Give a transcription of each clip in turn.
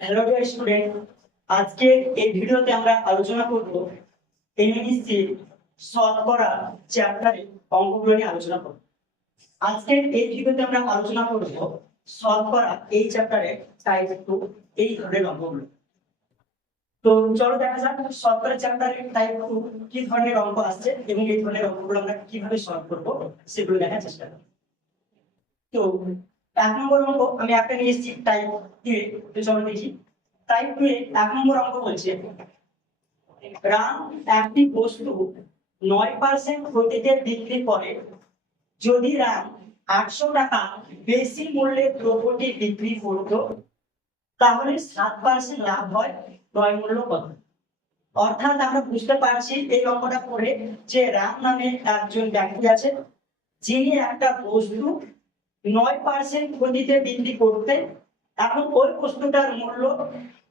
Hello dear student, আজকে এই ভিডিওতে আমরা আলোচনা করব এমএসসি সলভ করা চ্যাপ্টারে অঙ্কগুলো নিয়ে আলোচনা করব। আজকের এই ভিডিওতে আমরা আলোচনা করব সলভ করা এই চ্যাপ্টারে টাইপ 2 এই ধরনের অঙ্কগুলো। তো চলো দেখা যাক সলভ করা চ্যাপ্টারে টাইপ 2 কি ধরনের অঙ্ক আসছে এবং এই ধরনের অঙ্কগুলো আমরা কিভাবে সলভ করব সেগুলো দেখার চেষ্টা করব। তো 1 নম্বর অঙ্ক আমি একটা নিয়ে এসেছি টাইপ 2। তো চলো দেখি টাইপ 2 এ 1 নম্বর অঙ্ক বলছে রাম একটি বস্তু 9% ক্ষতিতে বিক্রি করে। যদি রাম 800 টাকা বেশি মূল্যে দ্রব্যটি বিক্রি করত তাহলে 7% লাভ হয়। ক্রয় মূল্য কত? অর্থাৎ আমরা বুঝতে পারছি এই অঙ্কটা পড়ে যে রাম নামে একজন ব্যক্তি আছে, যিনি একটা বস্তু 9% ক্ষতিতে বিক্রি করতে, এখন ওই বস্তুটার মূল্য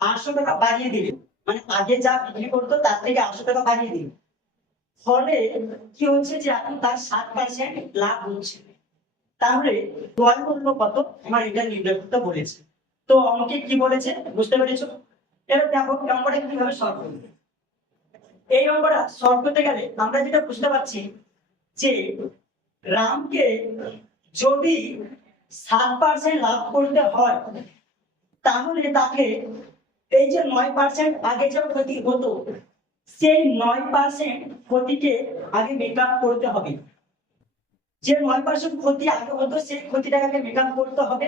800 টাকা বাড়িয়ে দিলেন, মানে আগে যা বিক্রি করতো তার থেকে 800 টাকা বাড়িয়ে দিলেন। ফলে কি হচ্ছে যে এখন তার 7% লাভ হচ্ছে। তাহলে ক্রয় মূল্য কত আমার এটা নির্ণয় করতে বলেছে। তো অঙ্কে কি বলেছে বুঝতে পেরেছো? এবার দেখো অঙ্কটা কিভাবে সলভ করবে। এই অঙ্কটা সলভ করতে গেলে আমরা যেটা বুঝতে পারছি যে রামকে যদি 7% লাভ করতে হয় তাহলে তাকে এই যে 9% আগে যে ক্ষতি হতো সেই 9% ক্ষতিকে আগে মেকআপ করতে হবে। যে 9% ক্ষতি আগে হতো সেই ক্ষতিটাকে মেকআপ করতে হবে।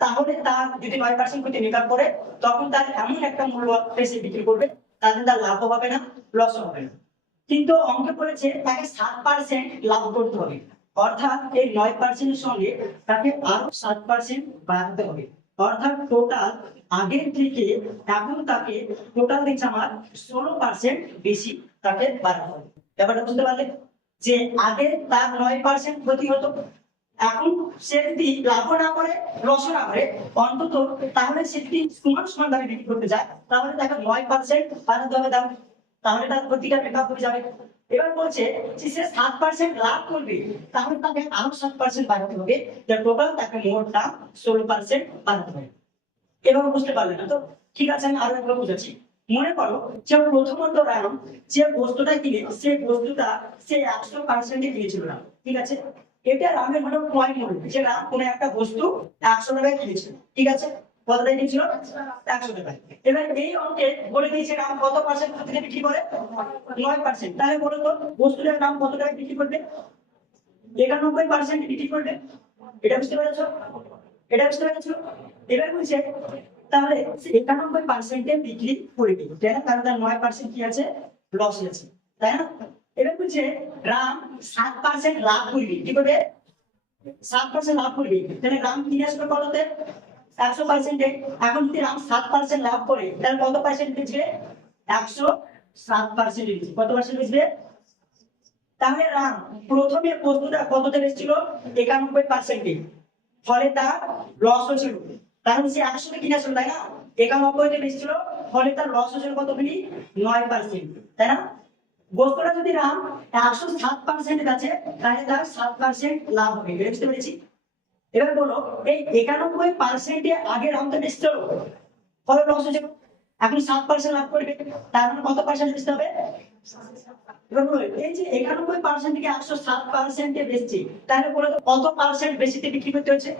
তাহলে তার যদি 9% ক্ষতি মেকআপ করে তখন তার এমন একটা মূল্য সে বিক্রি করবে তাহলে তার লাভ হবে না, লস হবে না। কিন্তু অঙ্কে বলেছে তাকে 7% লাভ করতে হবে, অর্থাৎ এই 9% এর সঙ্গে তাকে আরো 7% বাড়াতে হবে। অর্থাৎ টোটাল আগের থেকে এখন তাকে টোটাল দিচ্ছে আমার 16% বেশি তাকে বাড়াতে হবে। ব্যাপারটা বুঝতে পারলে যে আগে তার 9% ক্ষতি হতো, এখন সে যদি লাভ না করে লস না করে অন্তত তাহলে সে যদি সমান সমান দামে বিক্রি করতে যায় তাহলে তাকে 9% বাড়াতে হবে দাম, তাহলে তার ক্ষতিটা মেকআপ হয়ে যাবে। এবার বলছে যে সে 7% লাভ করবে তাহলে তাকে আরো 7% বাড়াতে হবে, টোটাল তাকে মোট দাম 16% বাড়াতে হবে। এভাবে বুঝতে পারলে না তো? ঠিক আছে, আমি আরো একবার বুঝাচ্ছি। মনে করো যে প্রথমত রাম যে বস্তুটা কিনে সেই বস্তুটা সে 100% কিনেছিল না, ঠিক আছে? এটা রামের হলো ক্রয় মূল্য, যে রাম কোনো একটা বস্তু 100 টাকায় কিনেছিল, ঠিক আছে? কত টাকায় কিনেছিল? 100 টাকায়। এবার এই অঙ্কে বলে দিয়েছে রাম কত পার্সেন্ট ক্ষতিতে বিক্রি করে? 9%। তাহলে বলো তো বস্তুটার দাম কত টাকায় বিক্রি করবে? 91% বিক্রি করবে। এটা বুঝতে পেরেছো? এটা বুঝতে পেরেছো? এবার বলছে তাহলে 91% বিক্রি করবে, তাই না? কারণ তার 9% কি আছে? লস আছে, তাই না? এবার বলছে রাম 7% লাভ করবে, কি করবে? 7% লাভ করবে। তাহলে রাম কিনে আসবে কততে? 100%। এখন যদি রাম 7% লাভ করে তাহলে কত পার্সেন্ট বেচবে? 107% বেচবে। কত পার্সেন্ট বেচবে? তাহলে রাম প্রথমে বস্তুটা কততে বেচছিল? 91%। ফলে তার লস হয়েছিল, কারণ সে 100 কিনে আসলো, তাই না? 91 বেচছিল, ফলে তার লস হয়েছিল কতগুলি? 9%, তাই না? বস্তুটা যদি রাম 107% আছে তাহলে তার 7% লাভ হবে। বুঝতে পেরেছি? এবার বলো এই 91% আগে রাম তো বেচছিল, ফলে লস হয়েছে, এখন 7% লাভ করবে, তার মানে কত পার্সেন্ট বেচতে হবে? এবার বলো এই যে 91% থেকে 107% বেচছে, তাহলে বলো তো কত পার্সেন্ট বেশিতে বিক্রি করতে হচ্ছে?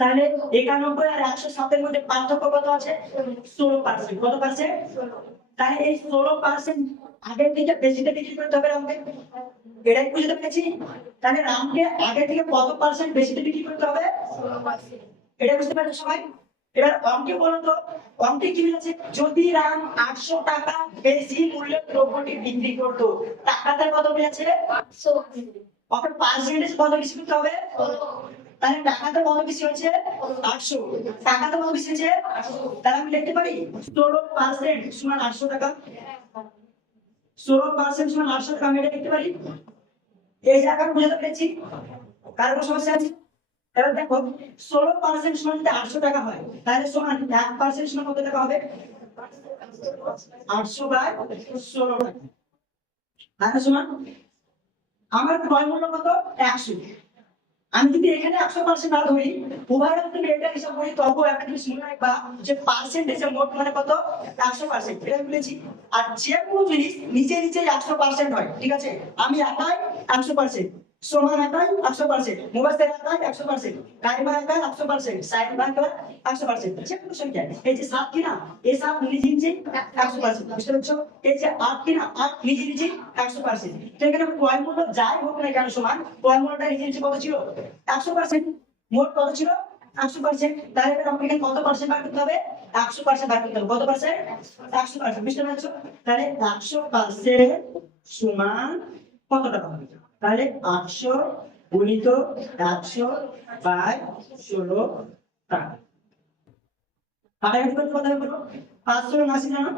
তাহলে 91 আর 107 এর মধ্যে পার্থক্য কত আছে? 16%। কত পার্সেন্ট? তাহলে এই 16% আগের থেকে বেশিতে বিক্রি করতে হবে রামকে। এটাই বুঝতে পেরেছি? তাহলে রামকে আগে থেকে কত পার্সেন্ট বেশিতে বিক্রি করতে হবে? 16%। এটা বুঝতে পারছো সবাই? এবার অঙ্কে বলো তো অঙ্কে কি আছে? যদি রাম 800 টাকা বেশি মূল্যে দ্রব্যটি বিক্রি করতো টাকাতে কত মিলেছে? 800। অর্থাৎ পার্সেন্টেজ কত বেশি করতে হবে? তাহলে টাকাতে কত বেশি হচ্ছে? 800। টাকাতে কত বেশি হচ্ছে? তাহলে আমি লিখতে পারি 16% সমান 800 টাকা। 16% সমান 800 টাকা আমি এটা লিখতে পারি। এই জায়গা বুঝতে পেরেছি? কার কোনো সমস্যা আছে? এবার দেখো 16% সমান যদি 800 টাকা হয় তাহলে সমান 1% সমান কত টাকা হবে? 800 বাই 16 টাকা। তাহলে সমান আমার ক্রয় মূল্য কত? 100। আমি যদি এখানে 100% না ধরি, উভয়ের যদি এটা হিসাব করি, তবু একটা জিনিস মনে রাখবা যে পার্সেন্টেজে মোট মানে কত, 100%, এটা বলেছি। আর যে কোনো জিনিস নিজে নিজে 100% হয়, ঠিক আছে। আমি একাই 100%, সোমান একাই 100%, মুবাস্সির একাই 100%, কারিমা একাই 100%, সাইদ ভাই একাই 100%। যে কোনো সংখ্যা, এই যে 7 কিনা, এই 7 নিজে নিজে 100%, বুঝতে পারছো? এই যে 8 কিনা, 8 নিজে নিজে 100%। তো এখানে পয়েন্ট মূল্য যাই হোক না কেন সমান, পয়েন্ট মূল্যটা নিজে নিজে কত ছিল, 100%। মোট কত ছিল, 100%। তাহলে এবার আমাকে এখানে কত পার্সেন্ট ভাগ করতে হবে, 100% ভাগ করতে হবে। কত পার্সেন্ট, 100%, বুঝতে পারছো? তাহলে 100% সমান কত টাকা হবে? তাহলে 800 গুণিত 100 বাই 16 টাকা। টাকা কি করতে কথা বলো, 580 জানো,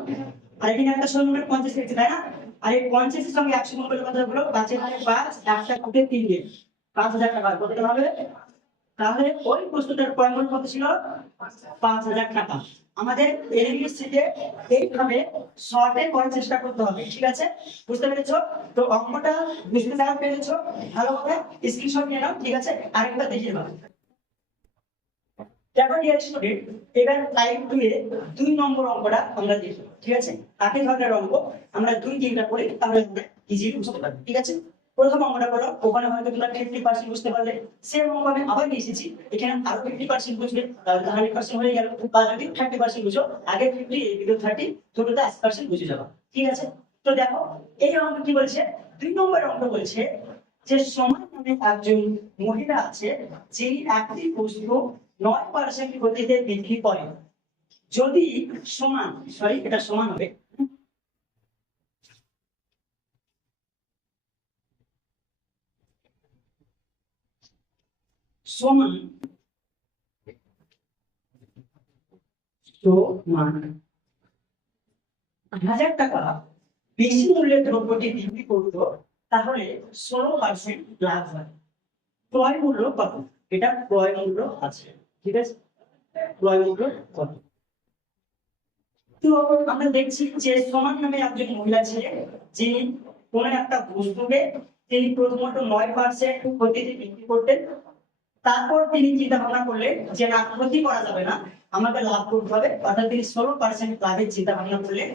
আর এখানে একটা 16 50 লিখছি, তাই না? আর এই 50 এর সঙ্গে 100 গুণ করলে কথা বলো, 5 এর 5, একটা কুটে 3 দিয়ে 5000 টাকা কত টাকা হবে? তাহলে ওই প্রশ্নটার পয়েন্ট কত ছিল, 5000 টাকা। আমাদের এলিমেন্ট শিটে এইভাবে শর্টে করার চেষ্টা করতে হবে, ঠিক আছে? বুঝতে পেরেছো? তো অঙ্কটা বুঝতে যারা পেরেছো ভালোভাবে স্ক্রিনশট নিয়ে নাও, ঠিক আছে? আরেকটা দেখিয়ে দাও। দেখো ডিয়ার স্টুডেন্ট, এবার টাইপ 2 এ 2 নম্বর অঙ্কটা আমরা দেখি, ঠিক আছে? একই ধরনের অঙ্ক আমরা 2-3টা করে তাহলে আমরা ইজিলি বুঝতে পারবো, ঠিক আছে? প্রথম অঙ্কটা করো, ওখানে হয়তো তোমরা 50% বুঝতে পারলে, সেম অঙ্ক আমি আবার নিয়ে এসেছি, এখানে আরো 50% বুঝবে, তাহলে 100% হয়ে গেল। বা যদি 30% বুঝো, আগে 50 এই ভিডিও 30, টোটালটা 80% বুঝে যাবে, ঠিক আছে? তো দেখো এই অঙ্ক কি বলছে, 2 নম্বর অঙ্ক বলছে যে সমান নামে একজন মহিলা আছে, যিনি একটি বস্তু 9% গতিতে বিক্রি করেন। যদি সমান, সরি এটা সমান হবে, সমান সমান 1000 টাকা বেশি মূল্যের দ্রব্যটি বিক্রি করতো, তাহলে 16% লাভ হয়। ক্রয় মূল্য কত? এটা ক্রয় মূল্য আছে, ঠিক আছে? ক্রয় মূল্য কত? তো আমরা দেখছি যে সমান নামে একজন মহিলা ছিলেন, যিনি কোন একটা বস্তুকে তিনি প্রথমত 9% গতিতে বিক্রি করতেন। তারপর তিনি চিন্তা ভাবনা করলেন যে না, ক্ষতি করা যাবে না, আমাকে লাভ করতে হবে, অর্থাৎ তিনি 16% লাভের চিন্তা ভাবনা করলেন।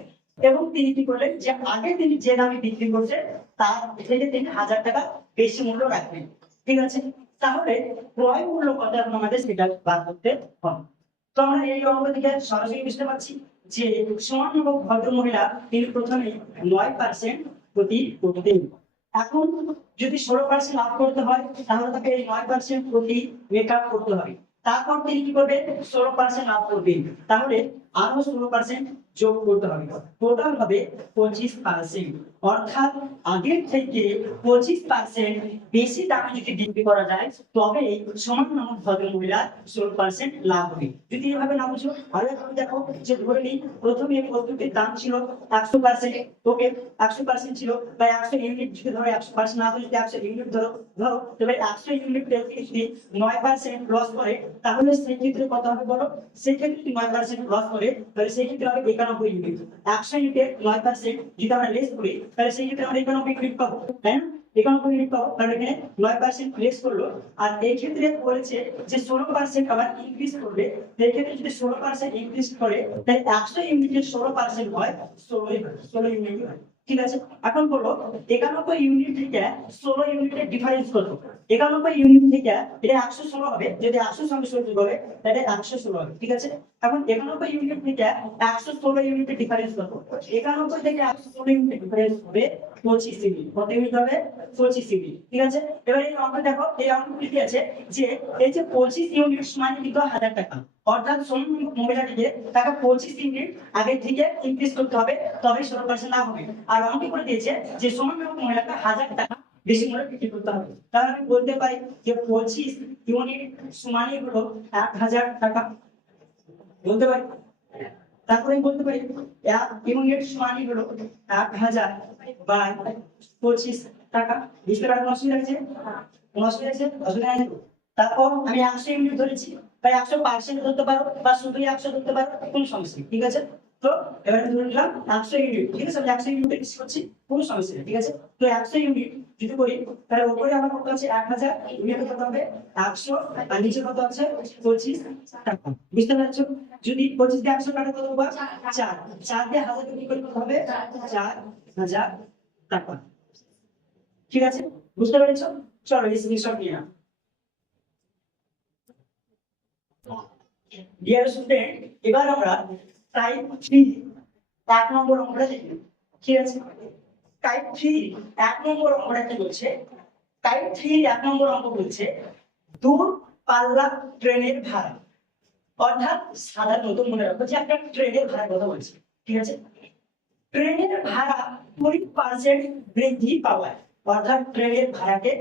এবং তিনি কি করলেন যে আগে তিনি যে দামে বিক্রি করছেন তার থেকে তিনি 1000 টাকা বেশি মূল্য রাখবেন, ঠিক আছে? তাহলে ক্রয় মূল্য কত এখন আমাদের সেটা বার করতে হবে। তো আমরা এই অঙ্ক থেকে সরাসরি বুঝতে পারছি যে সমান এবং ভদ্র মহিলা তিনি প্রথমে 9% প্রতি করতেন। এখন যদি 16% লাভ করতে হয়, তাহলে তাকে এই 9% প্রতি মেকআপ করতে হবে। তারপর তিনি কি করবেন, 16% লাভ করবেন, তাহলে আরো 16% যোগ করতে হবে, টোটাল হবে 25%। অর্থাৎ আগের থেকে 25% বেশি দামে যদি বিক্রি করা যায়, তবে সমান নামক ভদ্র মহিলা 16% লাভ হবে। যদি এভাবে না বুঝো, আরো একবার দেখো, যে ধরে নিই প্রথমে এই বস্তুটির দাম ছিল 100%, ওকে 100% ছিল, বা 100 ইউনিট যদি ধরো, 100% না ধরে যদি 100 ইউনিট ধরো, তবে 100 ইউনিট যদি 9% লস করে, তাহলে সেই ক্ষেত্রে কত হবে বলো? সেই ক্ষেত্রে যদি 9% লস করে, তাহলে সেই ক্ষেত্রে হবে 91 ইউনিট। 100 ইউনিটের 9% যদি আমরা লেস করি, তাহলে সেই ক্ষেত্রে আমরা 91 ইউনিট পাবো, তাই না? 91 ইউনিট পাবো, তাহলে এখানে 9% লেস করলো। আর এই ক্ষেত্রে বলেছে যে 16% আবার ইনক্রিজ করবে, সেই ক্ষেত্রে যদি 16% ইনক্রিজ করে, তাহলে 100 ইউনিটের 16% হয় 16 ইউনিট হয়, ঠিক আছে? এখন বলো 91 ইউনিট থেকে 16 ইউনিটের ডিফারেন্স কত? 91 ইউনিট থেকে এটা 116 হবে, যদি 100 সঙ্গে 16 যোগ হবে তাহলে 116 হবে, ঠিক আছে? এখন 91 ইউনিট থেকে 116 ইউনিটের ডিফারেন্স কত? 91 থেকে 116 ইউনিটের ডিফারেন্স হবে 25 ইউনিট। কত ইউনিট হবে? 25 ইউনিট, ঠিক আছে? এবার এই অঙ্ক দেখো, এই অঙ্ক কি আছে যে এই যে 25 ইউনিট মানে কিন্তু 1000 টাকা, অর্থাৎ সমান মহিলাটিকে টাকা 25 ইউনিট আগে থেকে ইনক্রিজ করতে হবে, তবে 16% লাভ হবে। আর অঙ্ক করে দিয়েছে যে সমান মহিলাকে 1000 টাকা বেশি মূল্যে বিক্রি করতে হবে। তাহলে আমি বলতে পারি যে 25 ইউনিট সমানই হলো 1000 টাকা, বলতে পারি। তারপরে বলতে পারি 1 ইউনিট সমানই হলো 1000 বাই 25 টাকা। বুঝতে পারছেন? অসুবিধা আছে? অসুবিধা আছে? অসুবিধা নেই। তারপর আমি 100 ইউনিট ধরেছি, বা 100% ধরতে পারো, বা শুধু 100 ধরতে পারো, কোন সমস্যা নেই, ঠিক আছে? তো এবারে ধরে নিলাম 100 ইউনিট, ঠিক আছে? আমি 100 ইউনিট বেশি করছি, কোনো সমস্যা নেই, ঠিক আছে? তো 100 ইউনিট যদি করি তাহলে উপরে আমার কত আছে 1000, ইউনিটে কত হবে 100, আর নিচে কত আছে 25 টাকা। বুঝতে পারছো? যদি 25 দিয়ে 100 কাটা কত হবে 4, 4 দিয়ে 1000 কে কি করতে হবে 4000 টাকা। ঠিক আছে? বুঝতে পেরেছো? চলো এই স্ক্রিনশট নিয়ে নাও। ডিয়ার স্টুডেন্ট, এবার আমরা টাইপ 3 এক নম্বর অঙ্কটা দেখব। ঠিক আছে? টাইপ 3 এক নম্বর অঙ্কটা কি বলছে? টাইপ 3 এক নম্বর অঙ্ক বলছে দূর পাল্লা ট্রেনের ভাড়া। অর্থাৎ সাধারণত মনে রাখো যে একটা ট্রেনের ভাড়া কথা বলছি। ঠিক আছে? ট্রেনের ভাড়া 20% বৃদ্ধি পাওয়ায়, অর্থাৎ ট্রেনের ভাড়াকে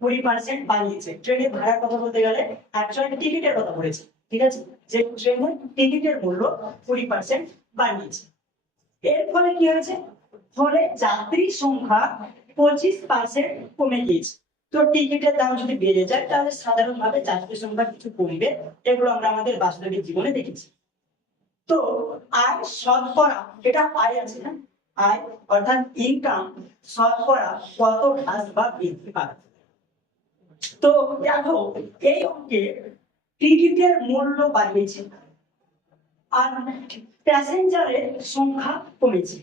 20% বাড়িয়েছে। ট্রেনের ভাড়ার কথা বলতে গেলে অ্যাকচুয়ালি টিকিটের কথা বলেছে। ঠিক আছে? যে ট্রেনের টিকিটের মূল্য 20% বাড়িয়েছে। এর ফলে কি হয়েছে? ফলে যাত্রীর সংখ্যা 25% কমে গিয়েছে। তো টিকিটের দাম যদি বেড়ে যায় তাহলে সাধারণভাবে যাত্রীর সংখ্যা কিছু কমবে। এগুলো আমরা আমাদের বাস্তবিক জীবনে দেখেছি। তো আয় শতকরা, এটা আয় আছে না, আয় অর্থাৎ ইনকাম শতকরা কত হ্রাস বা বৃদ্ধি পাবে? তো দেখো এই অঙ্কে টিকিটের মূল্য বাড়িয়েছে আর প্যাসেঞ্জারের সংখ্যা কমেছে।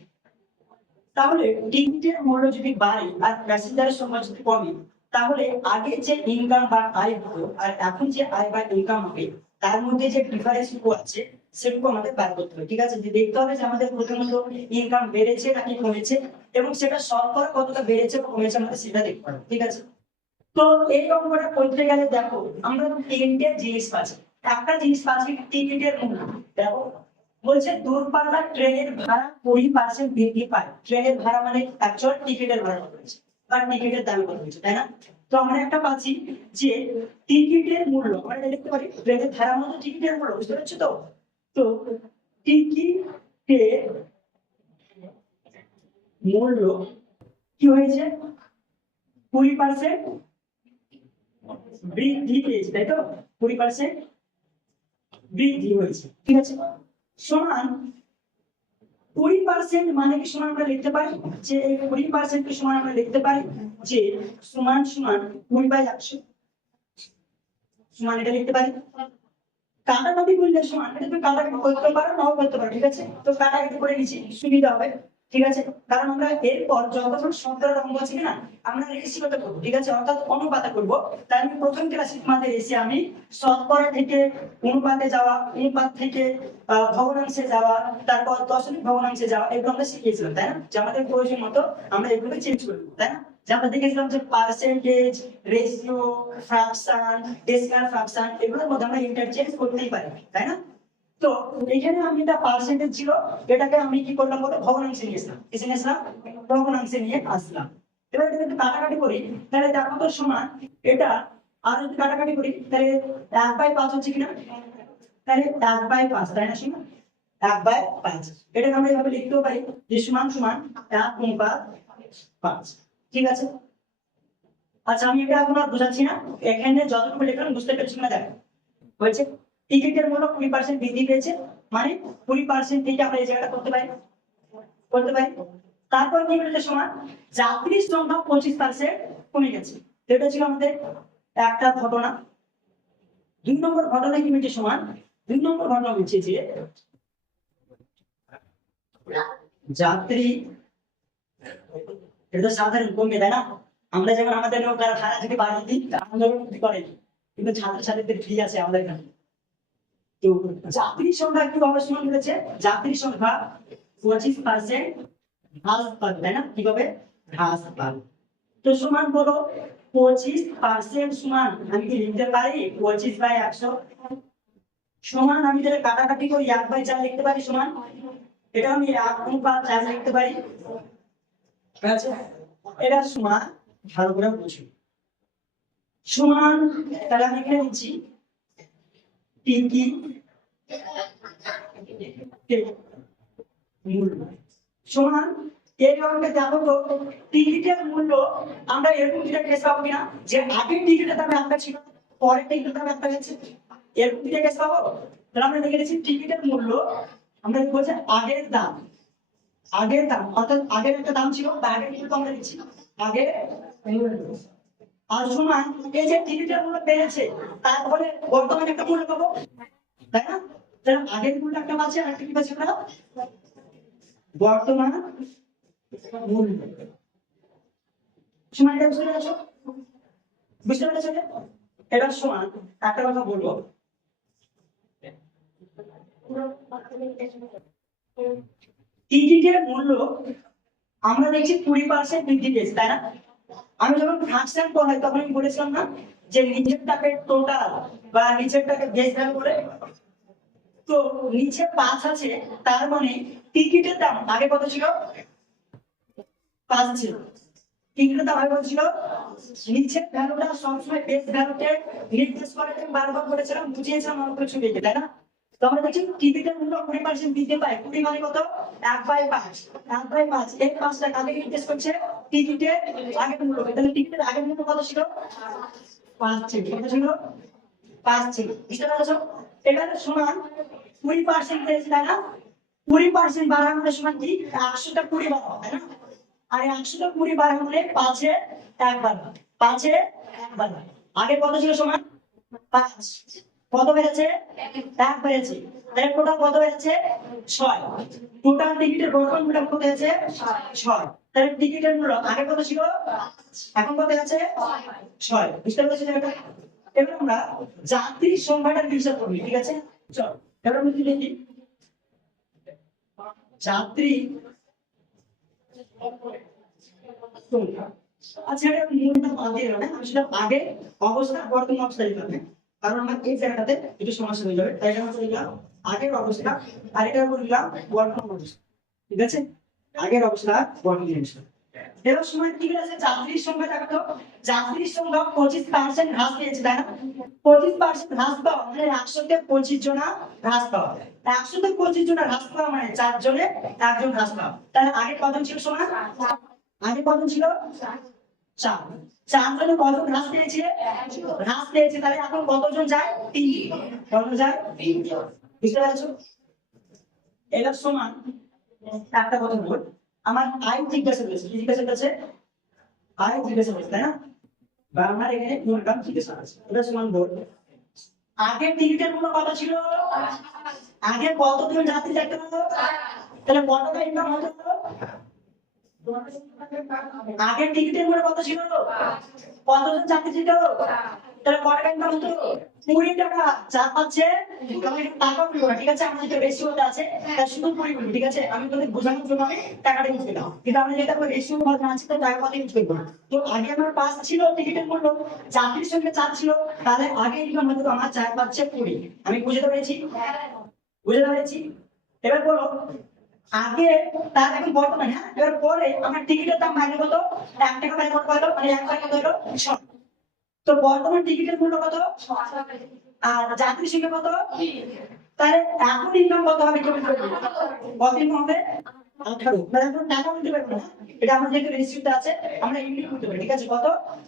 তাহলে টিকিটের মূল্য যদি বাড়ে আর প্যাসেঞ্জারের সংখ্যা যদি কমে, তাহলে আগে যে ইনকাম বা আয় হতো আর এখন যে আয় বা ইনকাম হবে তার মধ্যে যে ডিফারেন্সটুকু আছে সেটুকু আমাদের বার করতে হবে। ঠিক আছে? যে দেখতে হবে যে আমাদের প্রথমত ইনকাম বেড়েছে নাকি কমেছে, এবং সেটা শতকরা কতটা বেড়েছে বা কমেছে আমাদের সেটা দেখতে হবে। ঠিক আছে? তো এই অঙ্কটা করতে গেলে দেখো আমরা তিনটে জিনিস পাচ্ছি। একটা জিনিস পাচ্ছি টিকিটের মূল্য। দেখো বলছে দূরপাল্লার ট্রেনের ভাড়া 20% বৃদ্ধি পায়। ট্রেনের ভাড়া মানে অ্যাকচুয়াল টিকিটের ভাড়া কত হয়েছে বা টিকিটের দাম কত হয়েছে, তাই না? তো আমরা একটা পাচ্ছি যে টিকিটের মূল্য, আমরা এটা লিখতে পারি ট্রেনের ভাড়া মানে টিকিটের মূল্য। বুঝতে পারছো তো? তো টিকিটের মূল্য কি হয়েছে 20% বৃদ্ধি পেয়েছে, তাই তো? 20% বৃদ্ধি হয়েছে। ঠিক আছে? সমান 20% মানে কি সমান আমরা লিখতে পারি যে এই 20% কে সমান আমরা লিখতে পারি যে সমান সমান 20/100 সমান, এটা লিখতে পারি। কাটাকাটি করলে সমান, এটা তুমি কাটাকাটি করতে পারো নাও করতে পারো। ঠিক আছে? তো কাটাকাটি করে নিচ্ছি, সুবিধা হবে। ঠিক আছে? কারণ আমরা এরপর যতক্ষণ শতকরার অঙ্ক আছে না আমরা রেশিওতে করব। ঠিক আছে? অর্থাৎ অনুপাতে করব। তাই আমি প্রথম ক্লাসে তোমাদের এসে আমি শতকরা থেকে অনুপাতে যাওয়া, অনুপাত থেকে ভগ্নাংশে যাওয়া, তারপর দশমিক ভগ্নাংশে যাওয়া, এগুলো আমরা শিখিয়েছিলাম, তাই না? যে আমাদের প্রয়োজন মতো আমরা এগুলোকে চেঞ্জ করব, তাই না? যে আমরা দেখেছিলাম যে percentage, ratio, fraction, decimal fraction, এগুলোর মধ্যে আমরা ইন্টারচেঞ্জ করতেই পারি, তাই না? তো এখানে আমি এটা পার্সেন্টেজ ছিল, এটাকে আমি কি করলাম বলো ভগ্নাংশে নিয়ে আসলাম। কিসে নিয়ে আসলাম? ভগ্নাংশে নিয়ে আসলাম। এবার এটা যদি কাটাকাটি করি তাহলে দেখো তো সমান এটা, আর যদি কাটাকাটি করি তাহলে 1/5 হচ্ছে কিনা? তাহলে 1/5, তাই না? সমান 1/5। এটাকে আমরা এভাবে লিখতেও পারি যে সমান সমান 1/5। ঠিক আছে? আচ্ছা আমি এটা এখন আর বোঝাচ্ছি না, এখানে যতটুকু লিখলাম বুঝতে পেরেছি না? দেখো বলছে টিকিটের মূল্য 20% বৃদ্ধি পেয়েছে, মানে 20% থেকে আমরা এই জায়গাটা করতে পারি, করতে পারি। তারপর কি বলেছে সমান যাত্রীর সংখ্যা 25% কমে গেছে। এটা ছিল আমাদের একটা ঘটনা। 2 নম্বর ঘটনা কি বলছে সমান 2 নম্বর ঘটনা বলছে যে যাত্রী, এটা তো সাধারণ কমবে, তাই না? আমরা যেমন আমাদের নৌকার ভাড়া যদি বাড়িয়ে দিই আন্দোলন করে, কিন্তু ছাত্রছাত্রীদের ফ্রি আছে আমাদের এখানে। তো যাত্রীর সংখ্যা কিভাবে সমান হয়েছে? যাত্রীর সংখ্যা 25% হ্রাস পাবে, তাই না? কিভাবে হ্রাস পাবে? তো সমান বলো 25% সমান আমি কি লিখতে পারি 25/100 সমান, আমি যদি কাটাকাটি করি 1/4 লিখতে পারি সমান, এটা আমি 1/4 লিখতে পারি। ঠিক আছে? এটা সমান, ভালো করে বুঝো, সমান তাহলে আমি এখানে নিচ্ছি মূল্য সমান এই অঙ্কে দেখো তো টিকিটের মূল্য আমরা এরকম দুইটা কেস পাবো কিনা যে আগের টিকিটের দাম একটা ছিল পরের টিকিটের দাম একটা হয়েছে, এরকম দুইটা কেস পাবো? তাহলে আমরা লিখে দিচ্ছি টিকিটের মূল্য আমরা কি বলছি আগের দাম অর্থাৎ আগের একটা দাম ছিল বা আগের মূল্য আমরা দিচ্ছি আগে আর সমান এই যে টিকিটের মূল্য বেড়েছে তারপরে বর্তমানে একটা মূল্য পাবো, তাই না? তাহলে আগের মূল্য একটা আছে আর একটা কি পাচ্ছি আমরা বর্তমান মূল্য সমান। এটা বুঝতে পেরেছো? বুঝতে পেরেছো? এটা সমান একটা কথা বলবো, টিকিটের মূল্য আমরা দেখছি 20% বৃদ্ধি পেয়েছে, তাই না? আমি যখন ফার্স্ট টাইম পড়াই তখন আমি বলেছিলাম না যে নিচেরটাকে টোটাল বা নিচেরটাকে বেস ভ্যালু করে, তো নিচে 5 আছে তার মানে টিকিটের দাম আগে কত ছিল? 5 ছিল। টিকিটের দাম আগে কত ছিল? নিচের ভ্যালুটা সবসময় বেস ভ্যালুতে নির্দেশ করে, আমি বারবার বলেছিলাম, বুঝিয়েছিলাম আমার উপরে ছবি এঁকে, তাই না? তো আমরা দেখছি টিকিটের মূল্য 20% বৃদ্ধি পায়। 20 মানে কত? 1/5। 1/5 এই 5টা কাকে নির্দেশ করছে? টিকিটের আগের মূল্য। তাহলে টিকিটের আগের মূল্য কত ছিল? 5 ছিল। কত ছিল? 5 ছিল। বুঝতে পারছো? এখানে সমান 20% বেড়েছে, তাই না? 20% বাড়ানোর সমান কি? 100টা 20 বাড়ানো, তাই না? আর 100টা 20 বাড়ানো মানে 5-এ 1 বাড়ানো। 5-এ 1 বাড়ানো। আগে কত ছিল সমান? 5। কত বেড়েছে? 1 বেড়েছে। তাহলে টোটাল কত বেড়েছে? 6। টোটাল টিকিটের বর্তমান মূল্য কত হয়েছে? 6। তাহলে টিকিটের মূল্য আগে কত ছিল? এখন কত আছে? 6। বুঝতে পেরেছেন এটা? এবার আমরা যাত্রী সংখ্যাটার হিসাব করি, ঠিক আছে? চল এবার আমরা কি দেখি যাত্রী সংখ্যা। আচ্ছা এটা মূলটা বাদ দিয়ে দেবো, আমি সেটা আগে অবস্থা বর্তমান অবস্থা লিখলাম, কারণ আমার এই জায়গাটাতে একটু সমস্যা হয়ে যাবে, তাই আমরা লিখলাম আগের অবস্থা আর এটা বললাম বর্তমান অবস্থা, ঠিক আছে? আগের অবস্থা বর্তমান অবস্থা। এবার সময় কি আছে? যাত্রীর সংখ্যা দেখো তো, যাত্রীর সংখ্যা 25% হ্রাস পেয়েছে, তাই না? 25% হ্রাস পাওয়া মানে 100-তে 25 জনা হ্রাস পাওয়া। 100-তে 25 জনা হ্রাস পাওয়া মানে 4 জনে 1 জন হ্রাস পাওয়া। তাহলে আগে কজন ছিল সমান? আগে কজন ছিল? 4। 4 জনে কজন হ্রাস পেয়েছে? হ্রাস পেয়েছে। তাহলে এখন কতজন যায়? 3 জন। কতজন যায়? 3 জন। বুঝতে পারছো? এবার সমান একটা কথা বল, আমার আই জিজ্ঞাসা করেছে, কি জিজ্ঞাসা করেছে? আই জিজ্ঞাসা করেছে, তাই না? বা আমার এখানে ইনকাম জিজ্ঞাসা আছে। এটা সমান বল আগের টিকিটের মূল্য কত ছিল? আগে কতজন যাত্রী দেখতে হতো? তাহলে কত টাকা ইনকাম হতো? আগের টিকিটের মূল্য কত ছিল? কতজন যাত্রী ছিল? তাহলে কত টাকা ইনকাম হতো? 20 টাকা। চার পাচ্ছে টাকা বলবো না, ঠিক আছে? আমাদের তো রেশিওতে আছে, তাই শুধু 20 বলবো, ঠিক আছে? আমি তোদের বোঝানোর জন্য আমি টাকাটা ইউজ করলাম, কিন্তু আমরা যেটা রেশিও মধ্যে আছে তো টাকা কত ইউজ করবো না। তো আগে আমার 5 ছিল টিকিটের মূল্য, যাত্রীর সঙ্গে 4 ছিল, তাহলে আগে ইনকাম হতো আমার 4 পাচ্ছে 20। আমি বুঝতে পেরেছি? বুঝতে পেরেছি? এবার বলো আগে তার এখন বর্তমানে, হ্যাঁ? এবার পরে আমার টিকিটের দাম বাইরে কত? 1 টাকা বাইরে কত হলো? মানে 1 টাকা কত হলো? 6। তো বর্তমান টিকিটের মূল্য কত? আর যাত্রী সংখ্যা কত? তাহলে এখন ইনকাম কত হবে? কি বলতে পারবে? কত ইনকাম হবে? 18। মানে এখন টাকা বলতে পারবো না, এটা আমার যেহেতু রেজিস্ট্রিতে আছে আমরা ইউনিট করতে পারি, ঠিক আছে? কত?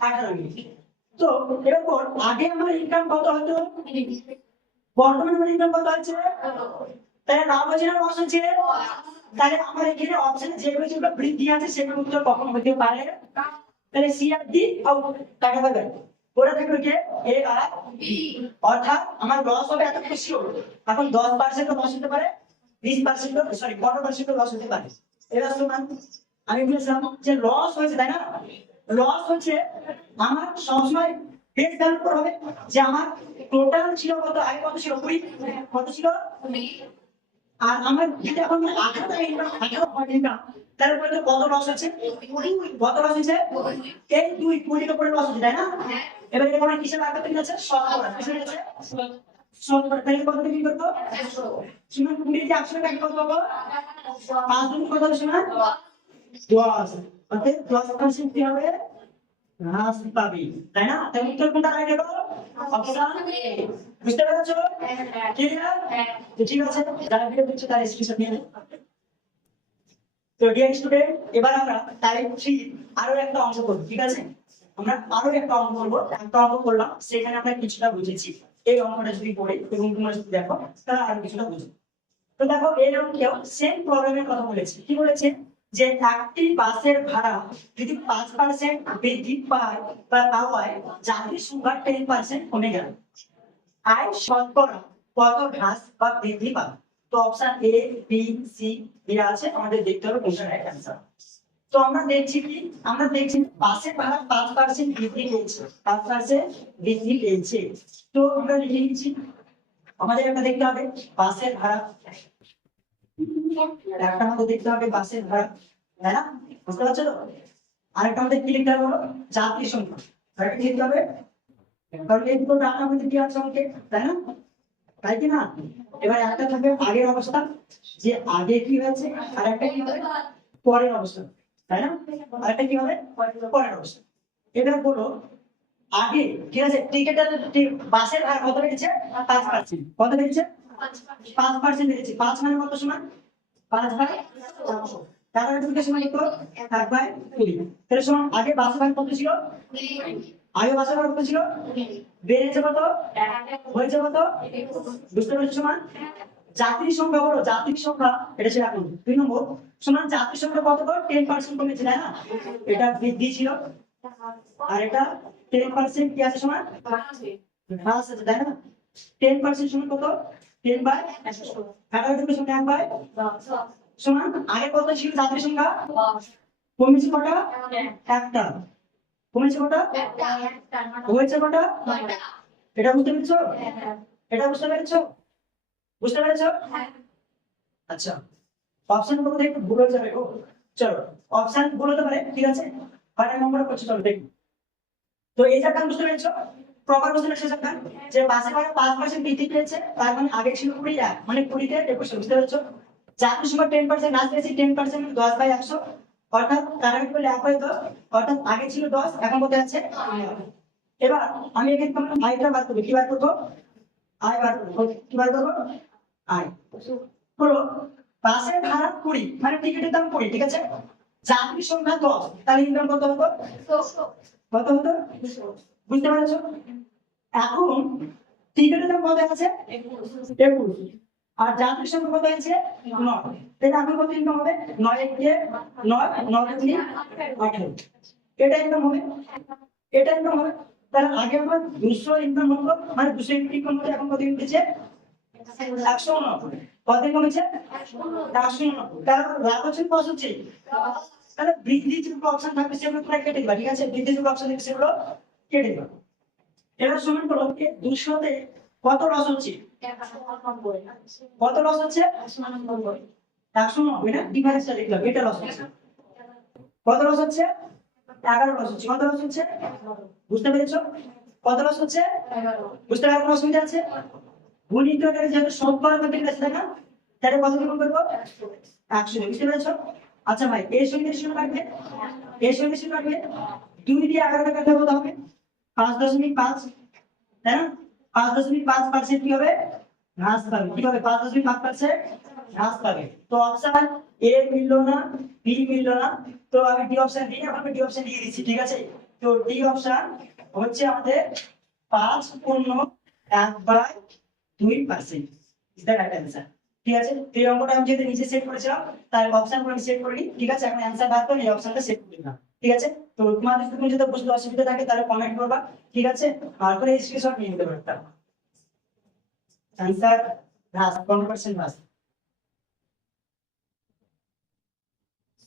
18 ইউনিট। তো এরপর আগে আমার ইনকাম কত হতো? বর্তমানে আমার ইনকাম কত হচ্ছে? তাহলে লাভ হচ্ছে না লস হচ্ছে? তাহলে আমার এখানে অপশনে যেগুলো যেগুলো বৃদ্ধি আছে সেগুলো উত্তর কখন হতে পারে? তাহলে সি আর ডি আউট টাকা পাবে। পরে থাকবে কি? এ আর বি। অর্থাৎ আমার লস হবে এত বেশি হবে। এখন 10% লস হতে পারে, 20% সরি 15% লস হতে পারে। এবার সমান আমি বলেছিলাম যে লস হয়েছে, তাই না? লস হচ্ছে আমার সবসময় বেস ভ্যালুর উপর হবে, যে আমার টোটাল ছিল কত? আগে কত ছিল? 20। কত ছিল? 20। আর আমার যেটা এখন 18 টাকা ইনকাম, 18 ইনকাম, তার উপরে তো কত লস হচ্ছে? 20। কত লস হচ্ছে? এই 20 এর উপরে লস হচ্ছে, তাই না? এবার এটা আমরা কিসে ভাগ করতে গেছে? শতকরা। কিসে গেছে? শতকরা। তাহলে কত কি করব? 100 সমান 20 কে 100 টাকা কত পাবো? 5 গুণ কত হবে সমান? 10। অর্থাৎ 10% কি হবে? হ্রাস পাবি, তাই না? তাহলে উত্তর কোনটা রাইট হলো? Option A. বুঝতে পেরেছো? ক্লিয়ার? তো ঠিক আছে, যারা ভিডিও দেখছো তারা স্ক্রিনশট নিয়ে নাও। তো ডিয়ার স্টুডেন্ট, এবার আমরা টাইপ 3 আরো একটা অঙ্ক করব, ঠিক আছে? আমরা আরো একটা অঙ্ক করব। একটা অঙ্ক করলাম, সেখানে আমরা কিছুটা বুঝেছি। এই অঙ্কটা যদি পড়ে এবং তোমরা যদি দেখো তাহলে আরো কিছুটা বুঝবে। তো দেখো এরকম কেউ সেম প্রবলেমের কথা বলেছে, কি বলেছে যে একটি বাসের ভাড়া যদি 5% বৃদ্ধি পায় বা পাওয়ায় যাত্রী সংখ্যা 10% কমে গেল, আয় শতকরা কত হ্রাস বা বৃদ্ধি পাবে? তো অপশন এ, বি, সি দেওয়া আছে, আমাদের দেখতে হবে কোনটা রাইট অ্যান্সার। তো আমরা দেখছি বাসের ভাড়া 5% বৃদ্ধি পেয়েছে, 5% বৃদ্ধি পেয়েছে। তো আমরা লিখে নিচ্ছি, আমাদের একটা দেখতে হবে বাসের ভাড়া, একটা আমাদের দেখতে হবে বাসের ভাড়া, তাই না? বুঝতে পারছো তো? আরেকটা আমাদের কি লিখতে হবে বলো, যাত্রী সংখ্যা, আরেকটা কি লিখতে হবে, কারণ এই দুটো ডাটা আমাদের কি আছে অঙ্কে, তাই না? তাই কি না? এবার একটা থাকবে আগের অবস্থা, যে আগে কি হয়েছে, আর একটা কি হবে পরের অবস্থা, তাই না? আর একটা কি হবে পরের অবস্থা। এবার বলো আগে, ঠিক আছে, টিকেটের বাসের ভাড়া কত বেড়েছে? 5%। কত বেড়েছে? 5% বেড়েছে। 5 মানে কত সমান? 5/400। তার মানে তুমি সমান লিখো 1/20। তাহলে সমান আগে বাসের ভাড়া কত ছিল? আগে বাসের ভাড়া কত ছিল? বেড়েছে কত? হয়েছে কত? বুঝতে পেরেছো? সমান যাত্রী সংখ্যা, বলো যাত্রী সংখ্যা, এটা ছিল এখন 2 নম্বর, সমান যাত্রী সংখ্যা কত? 10% কমেছে, তাই না? এটা বৃদ্ধি ছিল, আর এটা 10% কি আছে সমান হ্রাস আছে, তাই না? 10% সমান কত? 10/100। কাটাকাটি সমান 1/10 সমান আগে কত ছিল যাত্রী সংখ্যা? কমেছে কটা? একটা। কমেছে কটা? হয়েছে কটা? এটা বুঝতে পেরেছো? এটা বুঝতে পেরেছো? বুঝতে পেরেছো? আচ্ছা, অপশন গুলো একটু ভুল হয়ে যাবে গো। চলো অপশন ভুল হতে পারে, ঠিক আছে, বাট আমি নম্বর করছি, চলো দেখি। তো এই যে বুঝতে পেরেছো, প্রপার বুঝতে পেরেছো স্যার, যে বাসে করে 5% বৃদ্ধি পেয়েছে, তার মানে আগে ছিল 20, মানে 20 তে 21। বুঝতে পেরেছো? যাত্রী সংখ্যা 10% হ্রাস পেয়েছে, 10% মানে 10/100, অর্থাৎ কাটাকাটি করলে 1/10, অর্থাৎ আগে ছিল 10, এখন কত আছে? 9। এবার আমি এখানে তোমার আয়টা বার করব, কি বার করব? আয় বার করব, কি বার করব? আয়। হলো বাসের ভাড়া 20, মানে টিকিটের দাম 20, ঠিক আছে, যাত্রী সংখ্যা 10, তাহলে ইনকাম কত হতো? কত হতো? বুঝতে পেরেছো? এখন টিকিটের দাম কত আছে? 21, আর যাত্রী সংখ্যা কত আছে? 9। তাহলে এখন কত ইনকাম হবে? 9 এ 9, 9 2 18। এটা ইনকাম হবে, এটা ইনকাম হবে। তাহলে আগে আমার 200 ইনকাম হতো, মানে 200 ইনকাম হতো, এখন কত উঠেছে? 189। কত কমেছে? 189। কারণ লাভ হচ্ছে লস হচ্ছে, তাহলে বৃদ্ধি যে অপশন থাকবে সেগুলো তোমরা কেটে দিবা, ঠিক আছে, বৃদ্ধি যে অপশন থাকবে সেগুলো কেটে দিবা। এবার সমান করো 200 তে কত লস হচ্ছে? কত লস হচ্ছে? 190 না, ডিফারেন্সটা লিখলাম, এটা লস হচ্ছে। কত লস হচ্ছে? 11 লস হচ্ছে। কত লস হচ্ছে? বুঝতে পেরেছো? কত লস হচ্ছে? 11। বুঝতে পারছো? কোনো অসুবিধা আছে? গুণিত আকারে যেহেতু সব করার মধ্যে আছে, তাই না? তাহলে কত গুণ করবো? 100। বুঝতে পেরেছো? আচ্ছা ভাই, এর সঙ্গে শুরু রাখবে, এর সঙ্গে শুরু রাখবে, 2 দিয়ে 11 কাটলে কত হবে? 5.5, তাই না? 5.5% কি হবে? হ্রাস পাবে। কি হবে? 5.5% হ্রাস পাবে। তো অপশন এ মিলল না, বি মিলল না, তো আমি ডি অপশন দিই, এখন আমি ডি অপশন দিয়ে দিচ্ছি, ঠিক আছে। তো ডি অপশন হচ্ছে আমাদের 5.1/2%, ইজ দ্য রাইট অ্যান্সার। ঠিক আছে, এই অঙ্কটা আমি যেহেতু নিচে সেট করেছিলাম, তাই অপশন করে সেট করিনি, ঠিক আছে। এখন অ্যান্সার বার করে এই অপশনটা সেট করে দিলাম, ঠিক আছে। তো তোমাদের যদি বুঝতে অসুবিধা থাকে তাহলে কমেন্ট করবা, ঠিক আছে, আর করে স্ক্রিনশট নিয়ে নিতে পারো। অ্যান্সার হ্রাস 15% হ্রাস,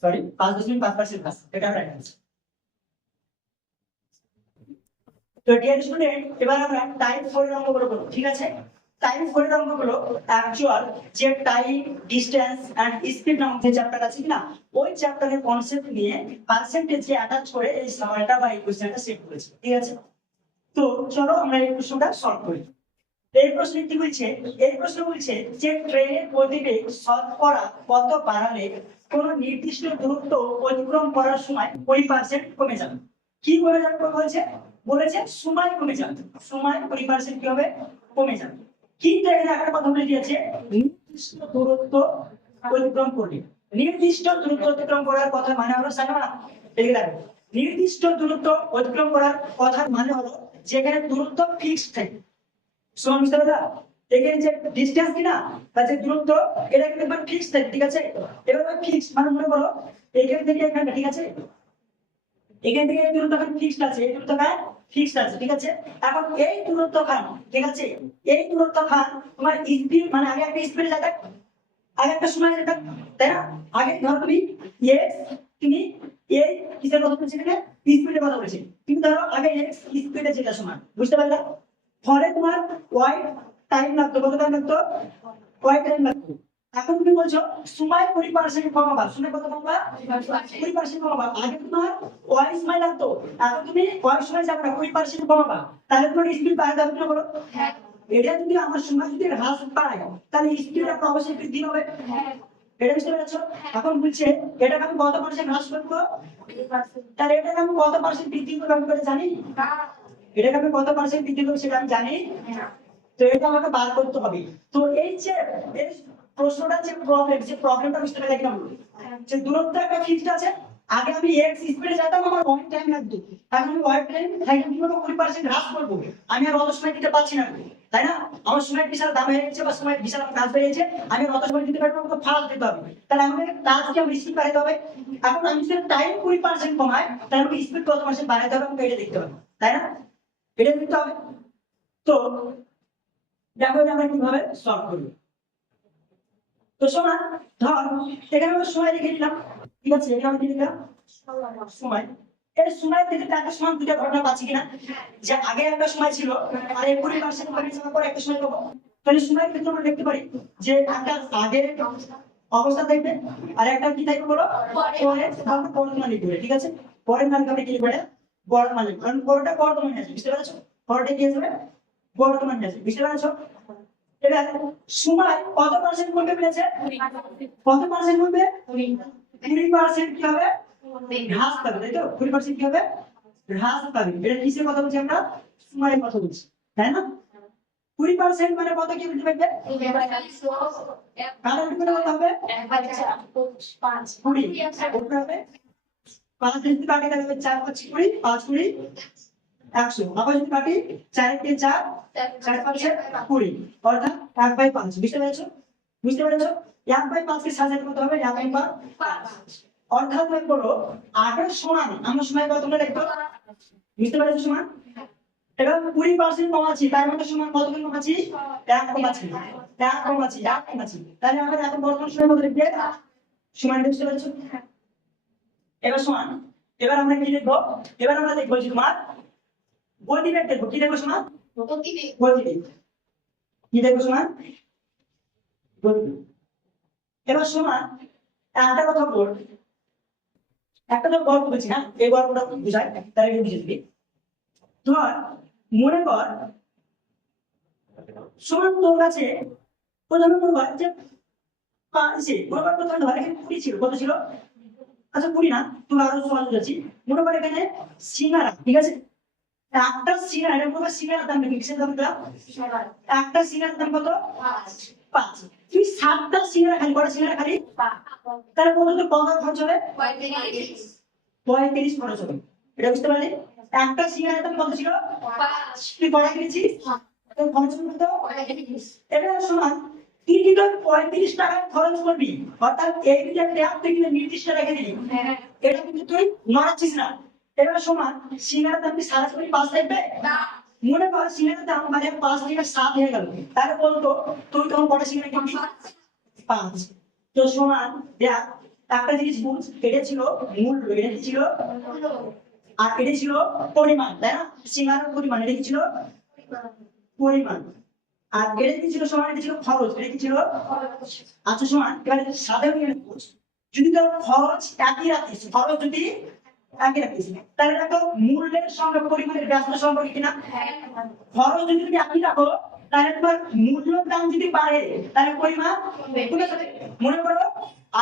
সরি 5.5% হ্রাস, এটা রাইট অ্যান্সার। তো ডিয়ার স্টুডেন্ট, এবার আমরা টাইপ 4 এর অঙ্কগুলো করব, ঠিক আছে। টাইপ 4 এর অঙ্কগুলো অ্যাকচুয়াল যে টাইম, ডিসটেন্স এন্ড স্পিড নামক যে চ্যাপ্টার আছে কিনা, ওই চ্যাপ্টারের কনসেপ্ট নিয়ে পার্সেন্টেজ যে অ্যাটাচ করে এই সময়টা বা এই কোশ্চেনটা সেট করেছি, ঠিক আছে। তো চলো আমরা এই প্রশ্নটা সলভ করি। এই প্রশ্ন কি বলছে? এই প্রশ্ন বলছে যে ট্রেনের গতিবেগ শতকরা কত বাড়ালে কোন নির্দিষ্ট দূরত্ব অতিক্রম করার সময় 20% কমে যাবে। কি কমে যাবে বলছে? বলেছে সময় কমে যাবে, সময় 20% কি হবে? কমে যাবে। কিন্তু এখানে একটা কথা বলে দিয়েছে, নির্দিষ্ট দূরত্ব অতিক্রম করলে। নির্দিষ্ট দূরত্ব অতিক্রম করার কথা মানে হলো সাইমা, এদিকে দেখো, নির্দিষ্ট দূরত্ব অতিক্রম করার কথা মানে হলো যেখানে দূরত্ব ফিক্সড থাকে। সমান বুঝতে পারলা? এখানে যে ডিসটেন্স কি না বা যে দূরত্ব এটা কিন্তু একবার ফিক্সড থাকে, ঠিক আছে? এবার ফিক্স মানে মনে করো এখান থেকে এখানে, ঠিক আছে? এখান থেকে এই দূরত্ব ফিক্সড আছে, এই দূরত্ব ফিক্সড আছে, ঠিক আছে? এখন এই দূরত্ব ঠিক আছে, এই দূরত্ব তোমার স্পিড মানে আগে একটা স্পিডে যেতে, আগে একটা সময় যেতে, তাই না? আগে ধরো তুমি এক্স, তুমি এই কিসের কথা বলছি, এখানে স্পিডের কথা বলছি, কিন্তু ধরো আগে এক্স স্পিডে যেটা সময়, বুঝতে পারলে? ফলে তোমার ওয়াই টাইম লাগতো, কত টাইম লাগতো? ওয়াই টাইম লাগতো। এখন তুমি বলছো সময় 20% কমাবা, সময় কত কমাবা? 20% কমাবা। আগে তোমার ওয়াই সময় লাগতো, এখন তুমি ওয়াই সময় যাবে না, 20% কমাবা, তাহলে তোমার স্পিড বাড়বে, তুমি বলো? হ্যাঁ। এটা যদি আমার সময় যদি হ্রাস পায় তাহলে স্পিডটা অবশ্যই বৃদ্ধি হবে। হ্যাঁ। এটা বুঝতে পেরেছো? এখন বলছে এটাকে আমি কত পার্সেন্ট হ্রাস করবো, তাহলে এটাকে আমি কত পার্সেন্ট বৃদ্ধি করবো আমি করে জানি? এটাকে আমি কত পার্সেন্ট বৃদ্ধি করবো সেটা আমি জানি। তো এটা আমাকে বার করতে হবে। তো এই যে এই প্রশ্নটা যে প্রবলেমটা বুঝতে পারলে কিনা, যে দূরত্ব একটা ফিক্সড আছে, আগে আমি এক্স স্পিডে যেতাম, আমার ওয়াই টাইম লাগতো, এখন আমি ওয়াই টাইম কি করবো? 20% হ্রাস করবো, আমি আর অত সময় দিতে পারছি না, তাই না? আমার সময় বিশাল দাম হয়ে গেছে বা সময় বিশাল কাজ হয়ে গেছে, আমি অত সময় দিতে পারবো না, ফাস্ট দিতে হবে, তাহলে আমাকে কাজকে আমি স্পিড বাড়াতে হবে। এখন আমি যদি টাইম 20% কমাই তাহলে আমাকে স্পিড কত পার্সেন্ট বাড়াতে হবে আমাকে এটা দেখতে হবে, তাই না? এটা দেখতে হবে। তো দেখো এটা আমরা কিভাবে সলভ করব। তো শোনা, ধর এখানে আমরা সময় লিখে দিলাম, ঠিক আছে? এখানে আমরা কি লিখলাম? সময়। এই সময় থেকে একটা সময় দুটো ঘটনা পাচ্ছি কিনা, যে আগে একটা সময় ছিল আর এই 20% কমে যাওয়ার পর একটা সময় পাবো, তাহলে সময়ের ক্ষেত্রে আমরা দেখতে পারি যে একটা আগের অবস্থা থাকবে আর একটা কি থাকবে বলো? পরে বর্তমান লিখবে, ঠিক আছে? পরের মানকে আমরা কি লিখবে? বর্তমান লিখবে, কারণ পরেরটা বর্তমানে আছে, বুঝতে পেরেছো? পরেরটা কি আসবে? বর্তমানে আছে, বুঝতে পেরেছো? এবার সময় কত পার্সেন্ট কমবে বলেছে? কত পার্সেন্ট কমবে? 20% কি হবে? হ্রাস পাবে, তাই তো? 20% কি হবে? হ্রাস পাবে। এটা কিসের কথা বলছি আমরা? সময়ের কথা বলছি, তাই না? 20% মানে কত কি বলতে পারবে? কারণ কি কত হবে? 20 কত হবে? 5 যদি কাটে তাহলে 4 5 20, 5 20 100। আবার যদি কাটি 4 কে 4, 4 5 20, অর্থাৎ 1/5। বুঝতে পেরেছো? বুঝতে পেরেছো? 1/5 কে সাজাতে কত হবে? 1/5। অর্থাৎ মনে করো 8 এর সমান আমরা সময় কত করে লিখবো? বুঝতে পেরেছো সমান? এবার 20% কমাচ্ছি, তার মানে সমান কত করে কমাচ্ছি? 1 কমাচ্ছি, 1 কমাচ্ছি, 1 কমাচ্ছি। তাহলে আমরা এখন বর্তমান সময় কত লিখবে? সমান। বুঝতে পেরেছো? এবার সমান। এবার আমরা কি লিখবো? এবার আমরা দেখবো যে তোমার গতিবেগ দেখবো। কি দেখবো সমান? গতিবেগ। কি দেখবো সমান? গতিবেগ। এবার সমান একটা কথা বল, একটা তো গল্প বলছি না, এই গল্পটা বুঝাই, তাহলে একটু বুঝে দিবি। ধর মনে কর সমান তোর কাছে প্রথমে মনে কর যে মনে কর প্রথমে ধর এখানে 20 ছিল, কত ছিল? আচ্ছা 20 না, তোর আরো সহজ যাচ্ছি। মনে কর এখানে সিঙ্গারা, ঠিক আছে? একটা সিঙ্গারা, এটা মনে কর সিঙ্গারার দাম কি? কিসের দাম? একটা সিঙ্গারার দাম কত? 5। তুই 7টা সিঙ্গারা খালি, কটা সিঙ্গারা খালি? তাহলে বলতো তো কত খরচ হবে? 35 খরচ হবে। এটা বুঝতে পারলি? একটা সিঙ্গারার দাম কত ছিল? 5। তুই কটা কিনেছিস? তোর খরচ হবে কত? 35। এটা সমান তুই কিন্তু 35 টাকা খরচ করবি, অর্থাৎ এই যে ট্যাব তুই কিন্তু নির্দিষ্ট রেখে দিবি, এটা কিন্তু তুই নড়াচ্ছিস না। এটা সমান সিঙ্গারার দাম কি সরাসরি 5 থাকবে? না। মনে কর সিঙ্গারার দাম মানে 5 থেকে 7 হয়ে গেল, তাহলে বলতো তুই তখন কটা সিঙ্গারা কিনবি? 5। তো সমান দেখ একটা জিনিস বুঝ, এটা ছিল মূল্য, এটা কি ছিল? আর এটা ছিল পরিমাণ, তাই না? সিঙ্গারার পরিমাণ, এটা কি ছিল? পরিমাণ। আর এটা কি ছিল? সমান এটা ছিল খরচ, এটা কি ছিল? আচ্ছা সমান এবারে সাধারণ নিয়মে বুঝ, যদি তোর খরচ একই রাখিস, খরচ যদি একই রাখিস তাহলে দেখো মূল্যের সঙ্গে পরিমাণের ব্যস্ত সম্পর্ক কিনা? খরচ যদি তুমি একই রাখো তাহলে তোমার মূল্যের দাম যদি বাড়ে তাহলে পরিমাণ কমে যাবে। মনে করো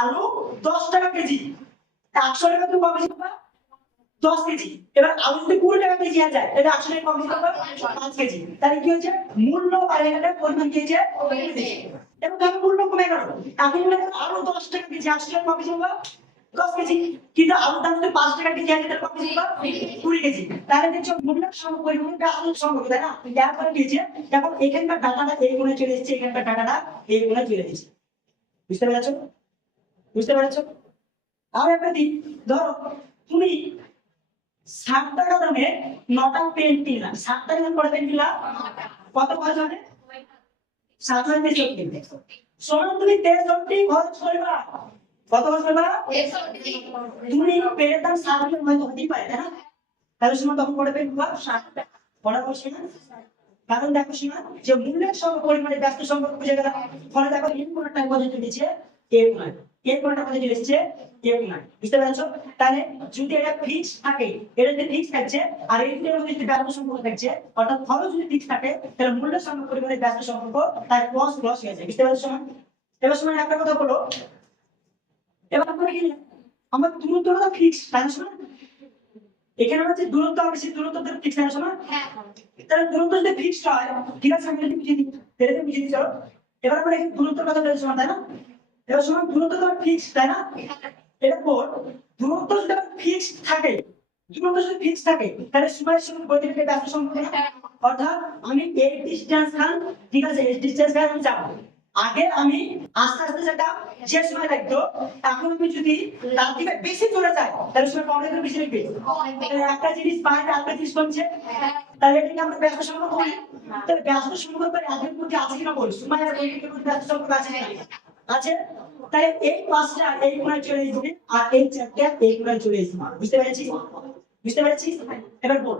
আলু 10 টাকা কেজি, 100 টাকা তুমি কমে যাবে 10 কেজি। এবার আলু যদি 20 টাকা কেজি হয়ে যায় তাহলে 100 টাকা কমে যাবে 5 কেজি। তাহলে কি হচ্ছে? মূল্য বাড়ে গেলে পরিমাণ কি হচ্ছে? কমে গেছে। এবং তাহলে মূল্য কমে গেল, এখন মনে করো আলু 10 টাকা কেজি, 100 টাকা কমে যাবে 10 কেজি, কিন্তু আলুর দাম যদি 5 টাকা কেজি হয় তাহলে কত কেজি বা 20 কেজি। তাহলে দেখছো মূল্যের সঙ্গে পরিমাণের ব্যস্ততার সম্পর্ক, তাই না? তারপরে কি হচ্ছে, দেখো এখানকার ডাটাটা এই কোণে চলে এসেছে, এখানকার ডাটাটা এই কোণে চলে এসেছে। বুঝতে পেরেছো? বুঝতে পেরেছো? আর একটা দিক, ধরো তুমি 60 টাকা দামে 9টা পেন কিনলাম, 60 টাকা দামে কটা পেন কিনলাম? কত খরচ হবে? 763। সমান তুমি 63 খরচ করবা। কত খরচ করবা? তুমি পেনের দাম 60 টাকা হয়তো হতেই পারে, তাই না? তাহলে সমান তখন কটা পেন কিনবা? 60 টাকা। কটা খরচ না? কারণ দেখো সীমা, যে মূল্যের সঙ্গে পরিমাণের ব্যস্ত সম্পর্ক বুঝে গেলাম। ফলে দেখো এর কোন টাইম পর্যন্ত দিচ্ছে এর নয়, এর কোন টাইম পর্যন্ত এসেছে এর নয়। বুঝতে পেরেছো? তাহলে যদি এটা ফিক্স থাকে, এটা যদি ফিক্স থাকছে, আর এই দুটোর মধ্যে যদি ব্যস্ত সম্পর্ক থাকছে, অর্থাৎ খরচ যদি ফিক্স থাকে, তাহলে মূল্যের সঙ্গে পরিমাণের ব্যস্ত সম্পর্ক তার ক্রস ক্রস হয়ে যায়। বুঝতে পেরেছো সীমা? এবার সময় একটা কথা বলো, এবার আমরা কি আমার দূরত্বটা ফিক্স, তাই না সীমা? এখানে হচ্ছে দূরত্ব, আমি সেই দূরত্বটা ফিক্স, তাই না সীমা? তাহলে দূরত্ব যদি ফিক্সড হয়, ঠিক আছে, আমি যদি বুঝিয়ে দিই, তাহলে তুমি বুঝিয়ে দিচ্ছ। এবার আমরা এখানে দূরত্বের কথা বলেছি, তাই না? এবার সময় দূরত্ব তো ফিক্সড, তাই না? এরপর দূরত্ব যদি ফিক্সড থাকে, দূরত্ব যদি ফিক্সড থাকে, তাহলে সময়ের সঙ্গে গতিবেগের ব্যস্ত সম্পর্ক না? অর্থাৎ আমি এই ডিসটেন্স খান, ঠিক আছে, এই ডিসটেন্স খান আমি যাব। আগে আমি আস্তে আস্তে যেটা যে সময় লাগতো, এখন আমি যদি তার থেকে বেশি চলে যাই, তাহলে সময় কম লাগবে বেশি লাগবে। তাহলে একটা জিনিস বাইরে আরেকটা জিনিস কমছে, তাহলে এটাকে আমরা ব্যস্ত সম্পর্ক বলি। তাহলে ব্যস্ত সম্পর্ক এদের মধ্যে আছে কিনা বলি, সময় আর গতিবেগের মধ্যে ব্যস্ত সম্পর্ক আছে কিনা? আছে। তাহলে এই পাঁচটা এই কোণায় চলে এসেছে, আর এই চারটা এই কোণায় চলে এসেছে। বুঝতে পেরেছি? বুঝতে পেরেছি? এবার বল,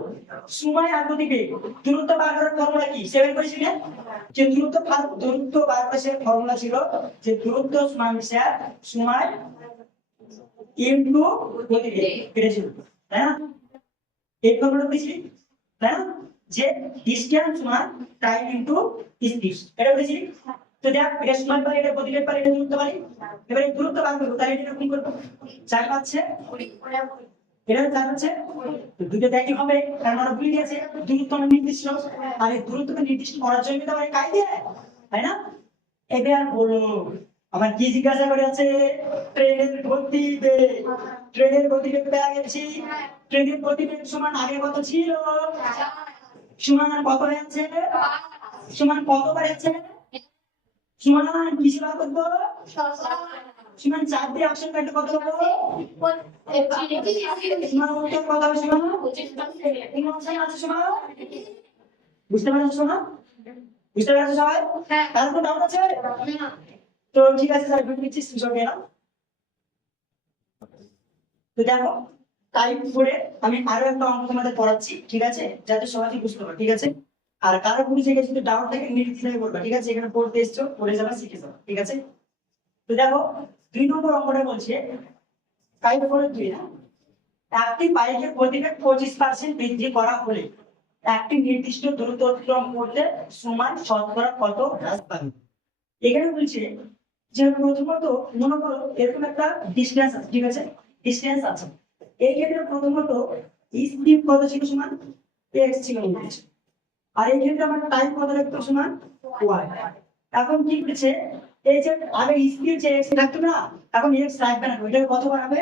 সময় আর গতিবেগ দূরত্ব বার করার ফর্মুলা কি? 7 করেছিল না? যে দূরত্ব বার করার ফর্মুলা ছিল যে দূরত্ব সমান সময় ইনটু গতিবেগ, এটা ছিল, তাই না? এই ফর্মুলা পেয়েছি, তাই না? যে ডিসটেন্স সমান টাইম ইনটু স্পিড, এটা পেয়েছি। তো দেখ, এটা সমান পারে, এটা গতিবেগ পারে, এটা দূরত্ব পারে। এবারে দূরত্ব বার করব, তাহলে এটা কি করব? 4 পাচ্ছে, এটা 4 পাচ্ছে, তো দুটো দেখই হবে, কারণ আমরা ভুলে গেছি দূরত্ব নির্দিষ্ট, আর এই দূরত্বকে নির্দিষ্ট করার জন্য তো আমরা কাজ দেয়, তাই না? এবার বলো, আমার কি জিজ্ঞাসা করে আছে? ট্রেনের গতিবেগ, ট্রেনের গতিবেগ পেয়ে গেছি। ট্রেনের গতিবেগ সমান আগে কত ছিল? সমান কত হয়েছে? সমান কত বাড়ছে? সমান কিসে ভাগ করবো? সমান 4 দিয়ে অপশন কাটলে কত পাবো? সমান উত্তর কত হবে? সমান কোন অপশন আছে সমান? বুঝতে পারছো সমান? বুঝতে পারছো সবাই? কার কোনো ডাউট আছে? তো ঠিক আছে স্যার, ভিডিও নিচ্ছি, স্ক্রিনশট নিয়ে নাও। তো দেখো, টাইপ 4 এ আমি আরো একটা অঙ্ক তোমাদের পড়াচ্ছি, ঠিক আছে, যাতে সহজে বুঝতে পারো, ঠিক আছে। আর কারো কোনো জায়গায় যদি ডাউট থাকে নির্দ্বিধায় বলবা, ঠিক আছে, এখানে পড়তে এসছো, পড়ে যাবা, শিখে যাবা, ঠিক আছে। তো দেখো 2 নম্বর অঙ্কটা বলছে টাইপ 4 এর 2 না, একটি বাইকের গতিবেগ 25% বৃদ্ধি করা হলে একটি নির্দিষ্ট দূরত্ব অতিক্রম করতে সময় শতকরা কত হ্রাস পাবে। এখানে বলছে যে প্রথমত মনে করো এরকম একটা ডিসটেন্স আছে, ঠিক আছে, ডিসটেন্স আছে। এই ক্ষেত্রে প্রথমত স্পিড কত ছিল? সমান x ছিল মনে হচ্ছে। আর এই ক্ষেত্রে আমার টাইম কত রাখতো? সমান y। এখন কি করেছে, এই যে আগে স্পিড যে x থাকতো না, এখন x রাখবে না, ওইটাকে কত বাড়াবে?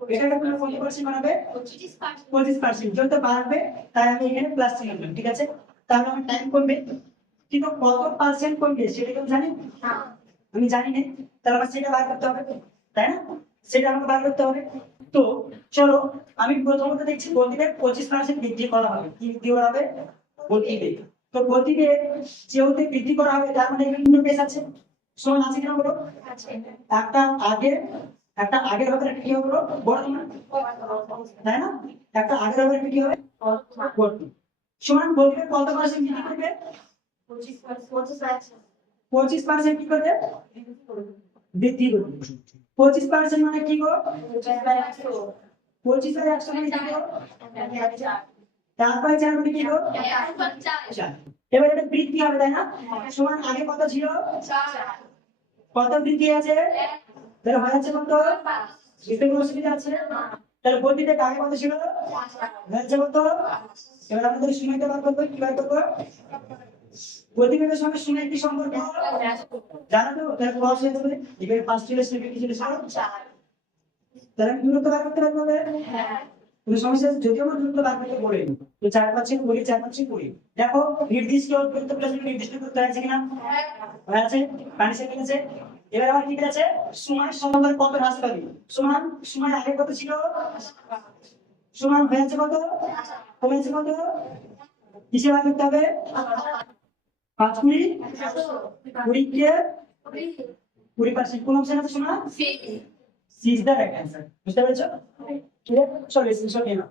এটাকে কত পার্সেন্ট বাড়াবে? 25%। যত বাড়বে তাই আমি এখানে প্লাস চিহ্ন দিলাম, ঠিক আছে। তাহলে আমার টাইম কমবে, কিন্তু কত পার্সেন্ট কমবে সেটা কি আমি জানি? আমি জানি না, তাহলে আমার সেটা বার করতে হবে, তাই না? সেটা আমাকে বার করতে হবে। তো চলো, আমি প্রথমত দেখছি গতিবেগ 25% বৃদ্ধি করা হবে। কি বৃদ্ধি করা হবে? গতিবেগ। তো গতিবেগ যেহেতু বৃদ্ধি করা হবে, তার মানে এখানে বেশ আছে, সমান আছে কিনা বলো? একটা আগে, একটা আগের হবে, একটা কি হবে বড় না, তাই না? একটা আগের হবে, একটা কি হবে বড়। সমান গতিবেগ কত পার্সেন্ট বৃদ্ধি করবে? 25% কি করবে? বৃদ্ধি করবে। 25% মানে কি গো? 25/100 মানে কি গো? 4/4 মানে কি গো? 4। এবার এটা বৃদ্ধি হবে, তাই না? সমান আগে কত ছিল? কত বৃদ্ধি আছে? তাহলে হয়ে যাচ্ছে কত? বুঝতে কোনো অসুবিধা আছে? তাহলে গতিবেগ আগে কত ছিল? হয়ে যাচ্ছে কত? এবার আমাদের সময়টা বার করবো, কি বার করবো? গতিবেগের সঙ্গে সময়ের কি সম্পর্ক জানো তো? তাহলে ক্রস হয়ে যাবে। এখানে ফার্স্ট ছিল, সেকেন্ড ছিল, তাহলে আমি দূরত্ব বার করতে পারবো না? কোনো সমস্যা আছে? যদি আমার দূরত্ব বার করতে বলে তো 4 5 কুড়ি 4 5 কুড়ি দেখো নির্দিষ্ট দূরত্ব প্লাস নির্দিষ্ট দূরত্ব আছে কিনা হয়ে আছে পানি সেকেন্ড আছে এবার আবার কি আছে সময় সমান্তরাল কত হ্রাস পাবে সমান সময় আগে কত ছিল সমান হয়েছে কত কমেছে কত কিসে ভাগ করতে হবে 5 কুড়ি 20 কে 20% কোন অপশন আছে শোনা C is the right answer বুঝতে পেরেছো ক্লিয়ার চলো স্ক্রিনশট নিয়ে নাও